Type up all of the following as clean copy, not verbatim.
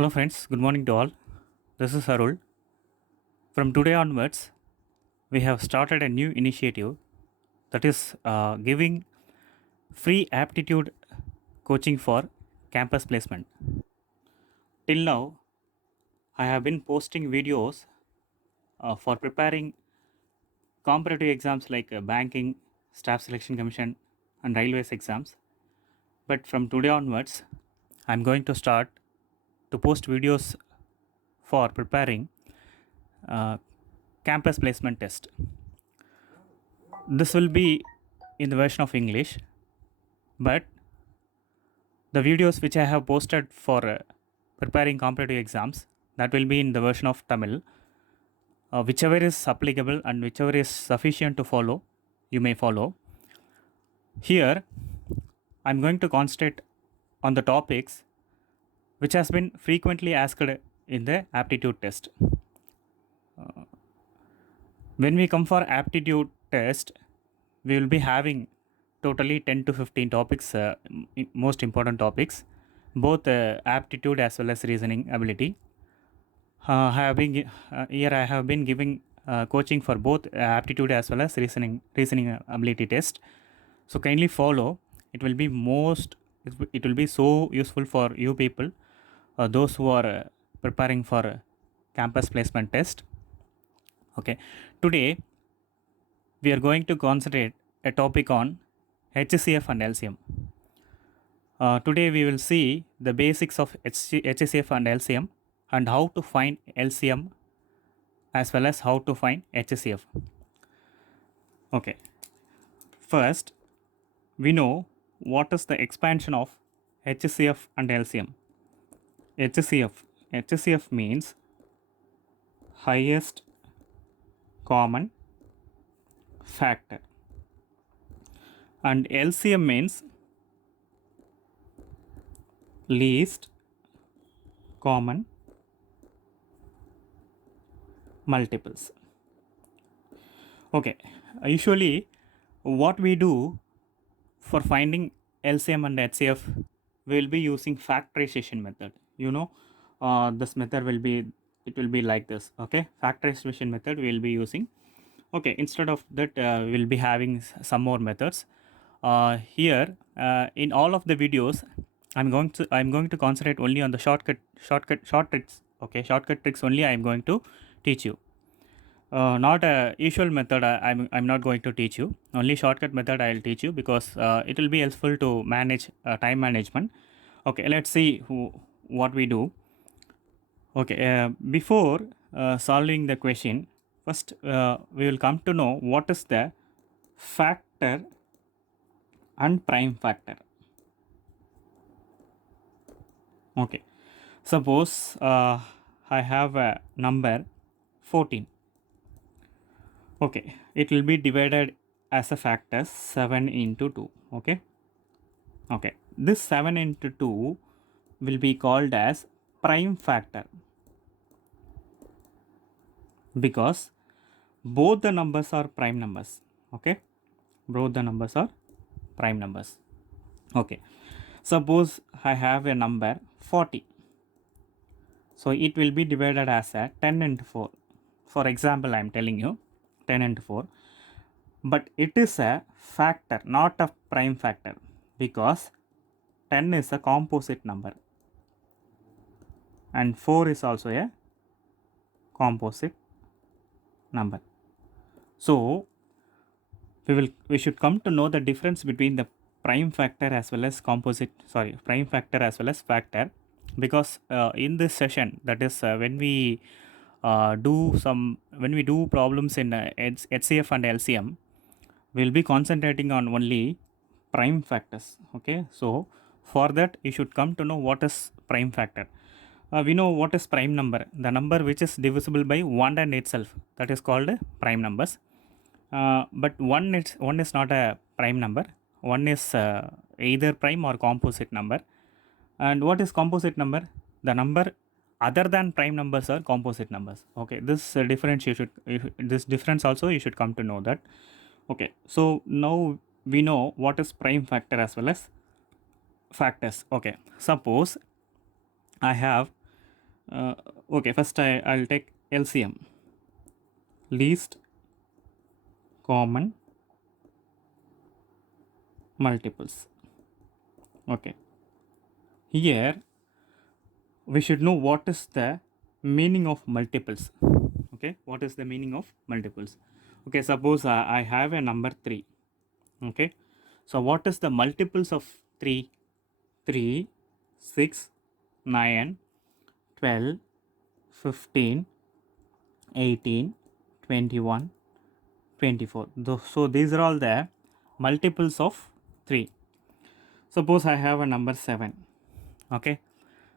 Hello, friends. Good morning to all. This is Harul. From today onwards, we have started a new initiative that is giving free aptitude coaching for campus placement. Till now, I have been posting videos for preparing competitive exams like banking, staff selection commission, and railways exams. But from today onwards, I'm going to start to post videos for preparing uh, campus placement test. This will be in the version of English, but the videos which I have posted for preparing competitive exams, that will be in the version of Tamil. Whichever is applicable and whichever is sufficient to follow, you may follow. Here, I'm going to concentrate on the topics which has been frequently asked in the aptitude test. When we come for aptitude test, we will be having totally 10 to 15 topics, most important topics, both aptitude as well as reasoning ability. Here I have been giving coaching for both aptitude as well as reasoning ability test. So kindly follow. It will be it will be so useful for you people, those who are preparing for campus placement test. Okay, today we are going to concentrate a topic on HCF and LCM. Today we will see the basics of HCF and LCM and how to find LCM as well as how to find HCF. Okay, first we know what is the expansion of HCF and LCM. HCF means highest common factor, and LCM means least common multiples. Okay, usually what we do for finding LCM and HCF, we will be using factorization method. This method will be, it will be like this. Okay, factorization method we will be using. Okay, instead of that, we'll be having some more methods. Here, in all of the videos, I'm going to concentrate only on the short tricks. Okay, shortcut tricks only I am going to teach you. Not a usual method. I'm not going to teach you. Only shortcut method I'll teach you because it will be helpful to manage time management. Okay, let's see what we do. Okay, before solving the question, first we will come to know what is the factor and prime factor. Okay, suppose I have a number 14. Okay, it will be divided as a factor 7 into 2. Okay, this 7 into 2 will be called as prime factor because both the numbers are prime numbers. Okay, both the numbers are prime numbers. Okay, suppose I have a number 40, so it will be divided as a 10 into 4. For example, I am telling you 10 into 4, but it is a factor, not a prime factor, because 10 is a composite number and 4 is also a composite number. So we should come to know the difference between the prime factor as well as prime factor as well as factor, because in this session, that is when we do problems in HCF and LCM, we'll be concentrating on only prime factors. Okay, so for that you should come to know what is prime factor. We know what is prime number, the number which is divisible by 1 and itself, that is called prime numbers. But one is not a prime number. One is either prime or composite number. And what is composite number? The number other than prime numbers are composite numbers. Okay, this difference this difference also you should come to know that. Okay, so now we know what is prime factor as well as factors. Okay, suppose I have Okay, first I'll take LCM, least common multiples. Okay, here we should know what is the meaning of multiples. Okay, what is the meaning of multiples? Okay, suppose I have a number 3. Okay, so what is the multiples of 3? 3, 6, 9, 12, 15, 18, 21, 24. So these are all the multiples of 3. Suppose I have a number 7. Okay,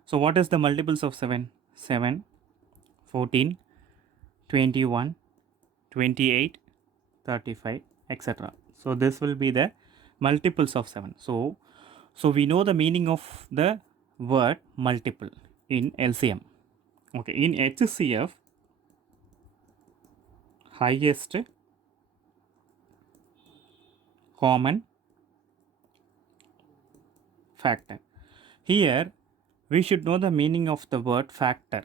so what is the multiples of 7? 7, 14, 21, 28, 35, etc. So this will be the multiples of 7. So we know the meaning of the word multiple in LCM. Okay, in HCF, highest common factor. Here we should know the meaning of the word factor.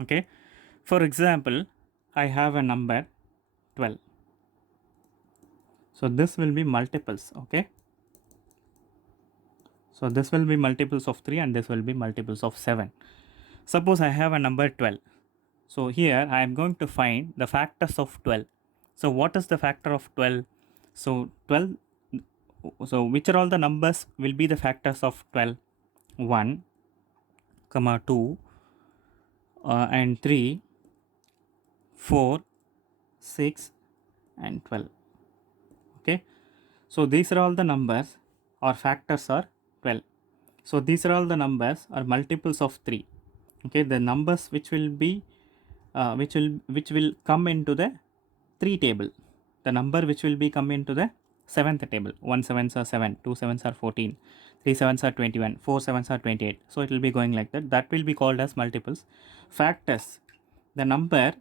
Okay, for example, I have a number 12. So this will be multiples. Okay, so this will be multiples of 3 and this will be multiples of 7. Suppose I have a number 12. So here I am going to find the factors of 12. So what is the factor of 12? So 12, so which are all the numbers will be the factors of 12? 1, comma 2, and 3, 4, 6 and 12. Okay, so these are all the numbers or factors are 12. So these are all the numbers or multiples of 3. Okay, the numbers which will be which will come into the 3 table, the number which will be come into the 7th table. 1 sevens are 7, 2 sevens are 14, 3 sevens are 21, 4 sevens are 28. So it will be going like that. That will be called as multiples. Factors, the number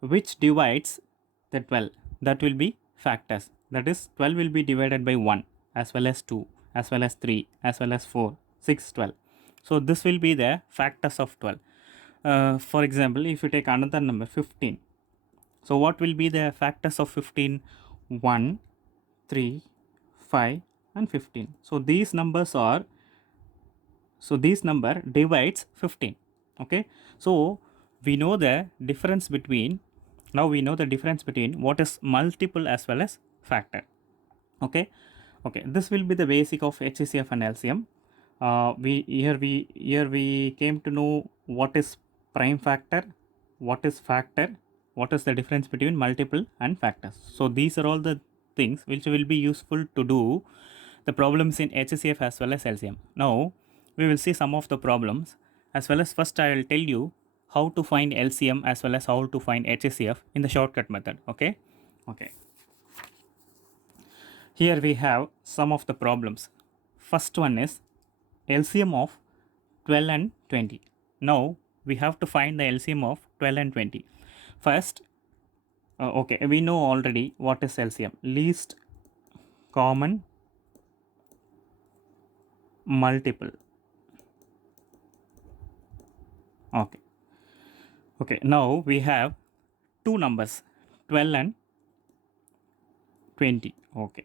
which divides the 12, that will be factors. That is 12 will be divided by 1 as well as 2 as well as 3 as well as 4, 6, 12. So this will be the factors of 12. For example, if you take another number 15, so what will be the factors of 15? 1, 3, 5 and 15. So these numbers are, so this number divides 15. Okay, so we know the difference between, now we know the difference between what is multiple as well as factor. Okay, okay, this will be the basic of HCF and LCM. We came to know what is prime factor, what is factor, what is the difference between multiple and factors. So these are all the things which will be useful to do the problems in HCF as well as LCM. Now we will see some of the problems as well as first I will tell you how to find LCM as well as how to find HCF in the shortcut method. Okay, okay. Here we have some of the problems. First one is LCM of 12 and 20. Now we have to find the LCM of 12 and 20. First, okay, we know already what is LCM, least common multiple. Okay, okay, now we have two numbers 12 and 20. Okay,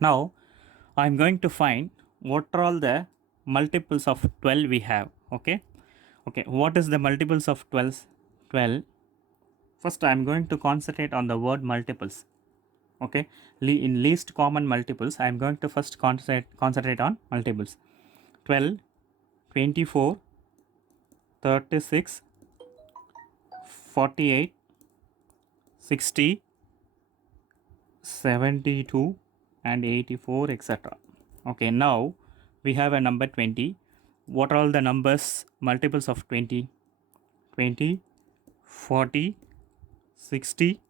now I'm going to find what are all the multiples of 12 we have. Okay, okay, what is the multiples of 12? 12. First I'm going to concentrate on the word multiples. Okay, in least common multiples I'm going to first concentrate on multiples. 12, 24, 36, 48, 60, 72 and 84, etc. Okay, now we have a number 20. What are all the numbers multiples of 20? 20, 40, 60,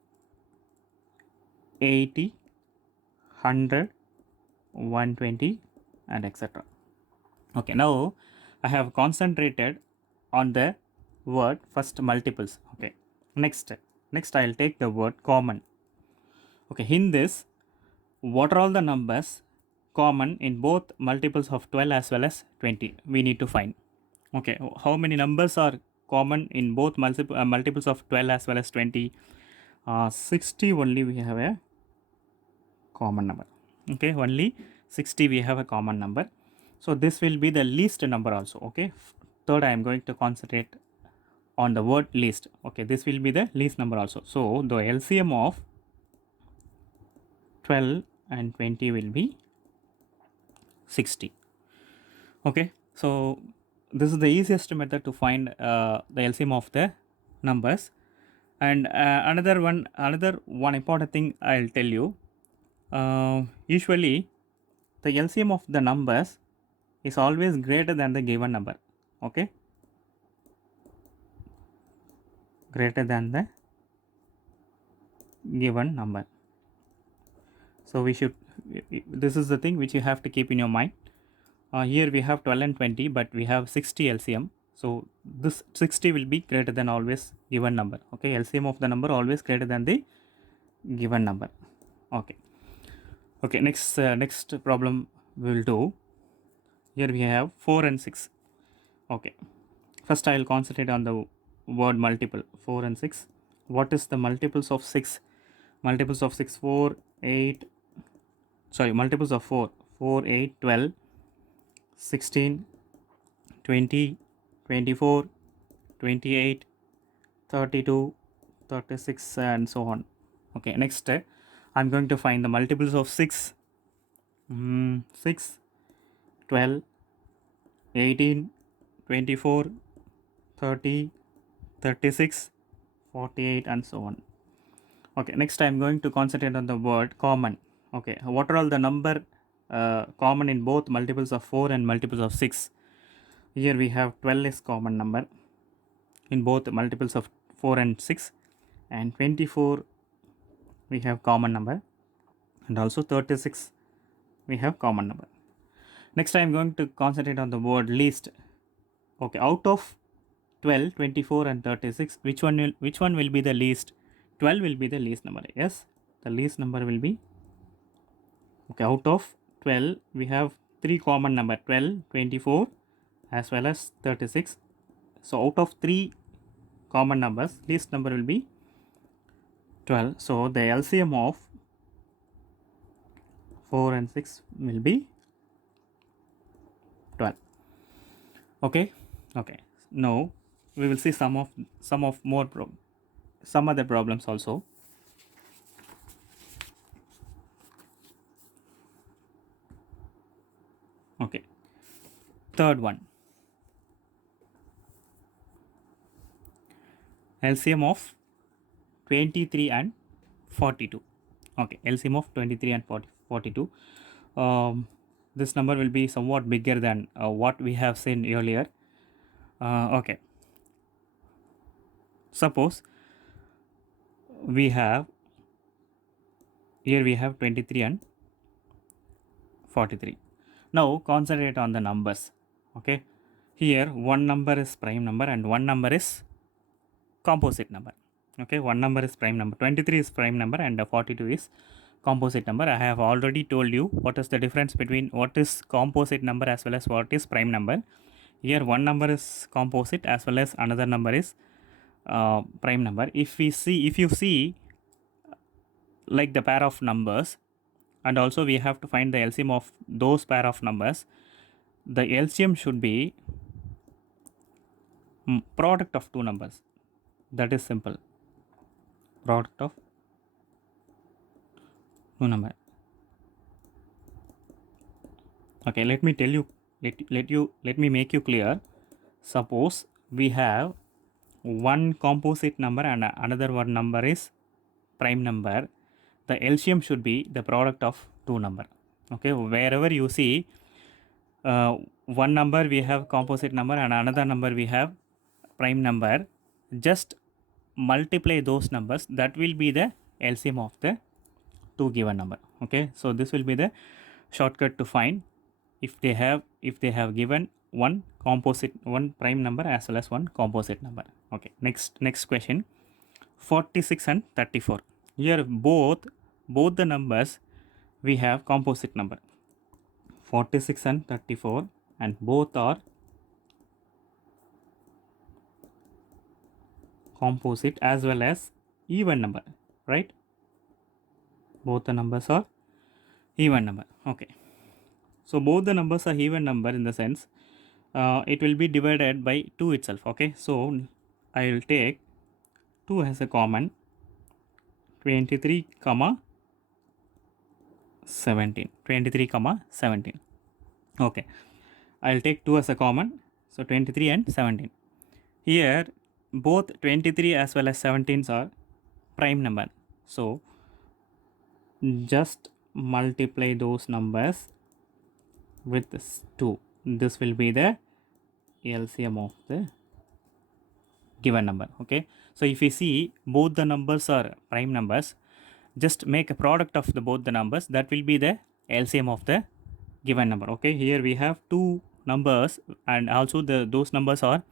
80, 100, 120 and etc. Okay, now I have concentrated on the word first multiples. Okay, next I'll take the word common. Okay, in this, what are all the numbers common in both multiples of 12 as well as 20 we need to find. Okay, how many numbers are common in both multiples of 12 as well as 20? 60 only we have a common number. Okay, only 60 we have a common number. So this will be the least number also. Okay, third I am going to concentrate on the word least. Okay, this will be the least number also. So the LCM of 12 and 20 will be 60. Okay, so this is the easiest method to find the LCM of the numbers. And another one important thing I'll tell you. Usually the LCM of the numbers is always greater than the given number. Okay, greater than the given number. So we should, this is the thing which you have to keep in your mind. Here we have 12 and 20, but we have 60 LCM. So this 60 will be greater than always given number. Okay, LCM of the number always greater than the given number. Okay. Okay, next problem we will do. Here we have 4 and 6. Okay, first I will concentrate on the word multiple. 4 and 6. What is the multiples of 6? Multiples of 6, 4, 8. Sorry, multiples of 4, 4, 8, 12, 16, 20, 24, 28, 32, 36, and so on. Okay, next I'm going to find the multiples of 6. 6, 12, 18, 24, 30, 36, 48, and so on. Okay, next I'm going to concentrate on the word common. Okay, what are all the number common in both multiples of 4 and multiples of 6? Here we have 12 is common number in both multiples of 4 and 6, and 24 we have common number, and also 36 we have common number. Next I am going to concentrate on the word least. Okay, out of 12, 24, and 36, which one will be the least? 12 will be the least number. Yes, the least number will be, okay, out of 12 we have 3 common number, 12, 24, as well as 36. So out of 3 common numbers, least number will be 12. So the LCM of 4 and 6 will be 12. Okay. Now we will see some other problems also. Okay, third one, LCM of 23 and 42. Okay, LCM of 23 and 42. This number will be somewhat bigger than what we have seen earlier. Okay, suppose we have, here we have 23 and 43. Now concentrate on the numbers. Okay, here one number is prime number and one number is composite number. Okay, one number is prime number, 23 is prime number, and 42 is composite number. I have already told you what is the difference between what is composite number as well as what is prime number. Here one number is composite as well as another number is prime number. If you see like the pair of numbers, and also we have to find the LCM of those pair of numbers, the LCM should be product of two numbers. That is simple. Product of two number. Okay, let me tell you, let me make you clear. Suppose we have one composite number and another one number is prime number. The LCM should be the product of two number. Okay, wherever you see one number we have composite number and another number we have prime number, just multiply those numbers. That will be the LCM of the two given number. Okay, so this will be the shortcut to find if they have given one prime number as well as one composite number. Okay, next question, 46 and 34. Here both the numbers we have composite number, 46 and 34, and both are composite as well as even number, right? Both the numbers are even number. Okay, so both the numbers are even number in the sense it will be divided by 2 itself. Okay, so I will take 2 as a common, 23 comma 17, 23 comma 17. Okay, I'll take 2 as a common, so 23 and 17. Here both 23 as well as 17s are prime number, so just multiply those numbers with this 2. This will be the LCM of the given number. Okay, so if you see both the numbers are prime numbers, just make a product of the both the numbers, that will be the LCM of the given number. Okay, here we have two numbers and also those numbers are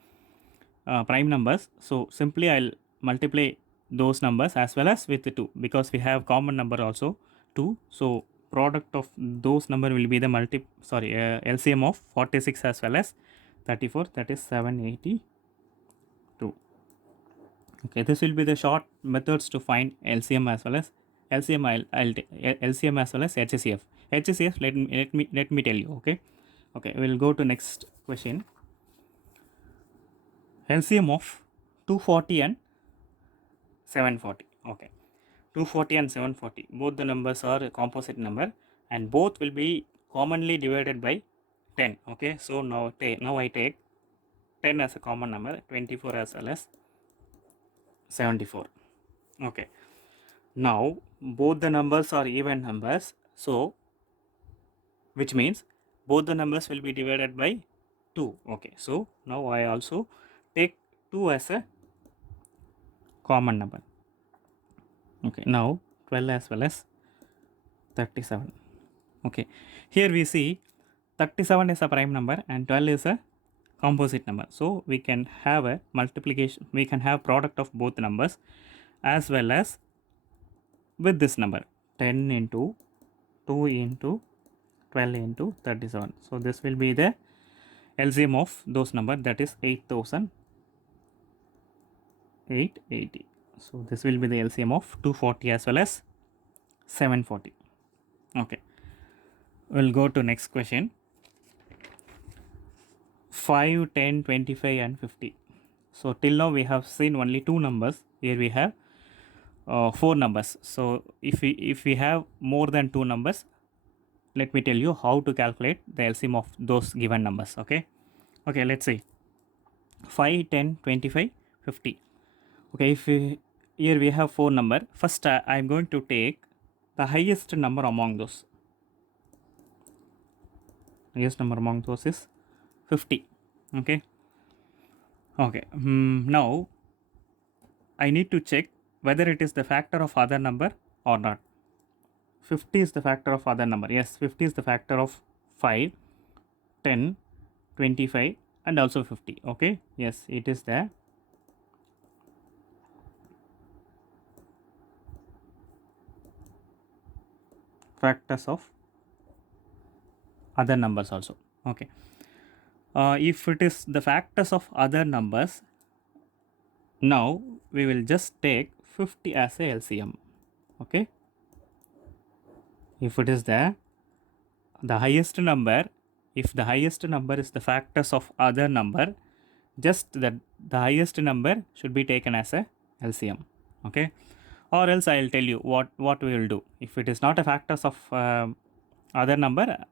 prime numbers, so simply I'll multiply those numbers as well as with the 2 because we have common number also 2, so product of those number will be the LCM of 46 as well as 34, that is 782. Okay, this will be the short methods to find LCM as well as LCM. LCM as well as HCF. HCF, let me tell you. Okay, we'll go to next question. LCM of 240 and 740. Okay, 240 and 740, both the numbers are a composite number and both will be commonly divided by 10. Okay, so now I take 10 as a common number, 24 as well as 74. Okay, now both the numbers are even numbers, so which means both the numbers will be divided by 2. Okay, so now I also take 2 as a common number. Okay, now 12 as well as 37. Okay, here we see 37 is a prime number and 12 is a composite number, so we can have a multiplication, we can have product of both numbers as well as with this number 10 into 2 into 12 into 37. So this will be the LCM of those number, that is 8880. So this will be the LCM of 240 as well as 740. Okay, we'll go to next question. 5, 10, 25 and 50. So till now we have seen only two numbers. Here we have 4 numbers. So if we have more than 2 numbers, let me tell you how to calculate the LCM of those given numbers. Okay, let's see. 5, 10, 25, 50. Okay, here we have 4 number. First I am going to take the highest number among those. Highest number among those is 50. Okay, now I need to check whether it is the factor of other number or not. 50 is the factor of other number. Yes, 50 is the factor of 5, 10, 25 and also 50. Okay, yes, it is the factors of other numbers also. Okay, if it is the factors of other numbers, now we will just take 50 as a LCM. Okay, if it is the highest number, if the highest number is the factors of other number, just the highest number should be taken as a LCM. Okay, or else I will tell you what we will do. If it is not a factors of other number,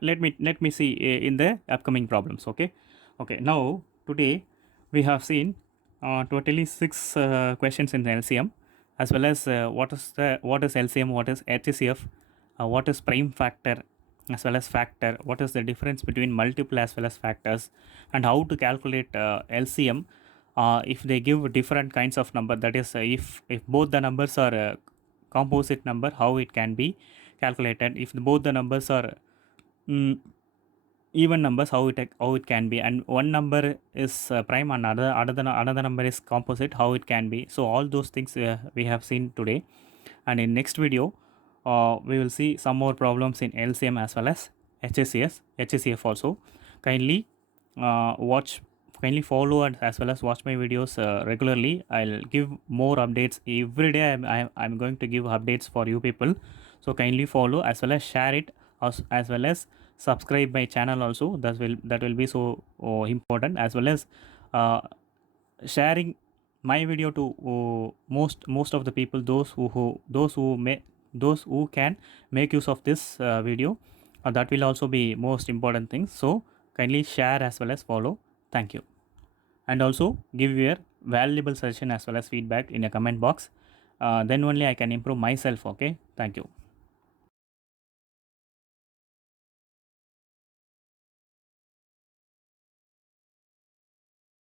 let me see in the upcoming problems. Okay, now today we have seen totally 6 questions in the LCM, as well as what is LCM, what is HCF, what is prime factor as well as factor, what is the difference between multiple as well as factors, and how to calculate LCM if they give different kinds of number, that is if both the numbers are composite number, how it can be calculated. If both the numbers are even numbers, how it can be, and one number is prime and another number is composite, how it can be. So all those things we have seen today, and in next video we will see some more problems in LCM as well as HCF also. Kindly watch kindly follow and as well as watch my videos regularly. I'll give more updates every day. I'm going to give updates for you people, so kindly follow as well as share it, as well as subscribe my channel also. That will be so important, as well as uh, sharing my video to most of the people, those who can make use of this video. That will also be most important thing. So kindly share as well as follow. Thank you. And also give your valuable suggestion as well as feedback in a comment box. Then only I can improve myself. Okay, thank you.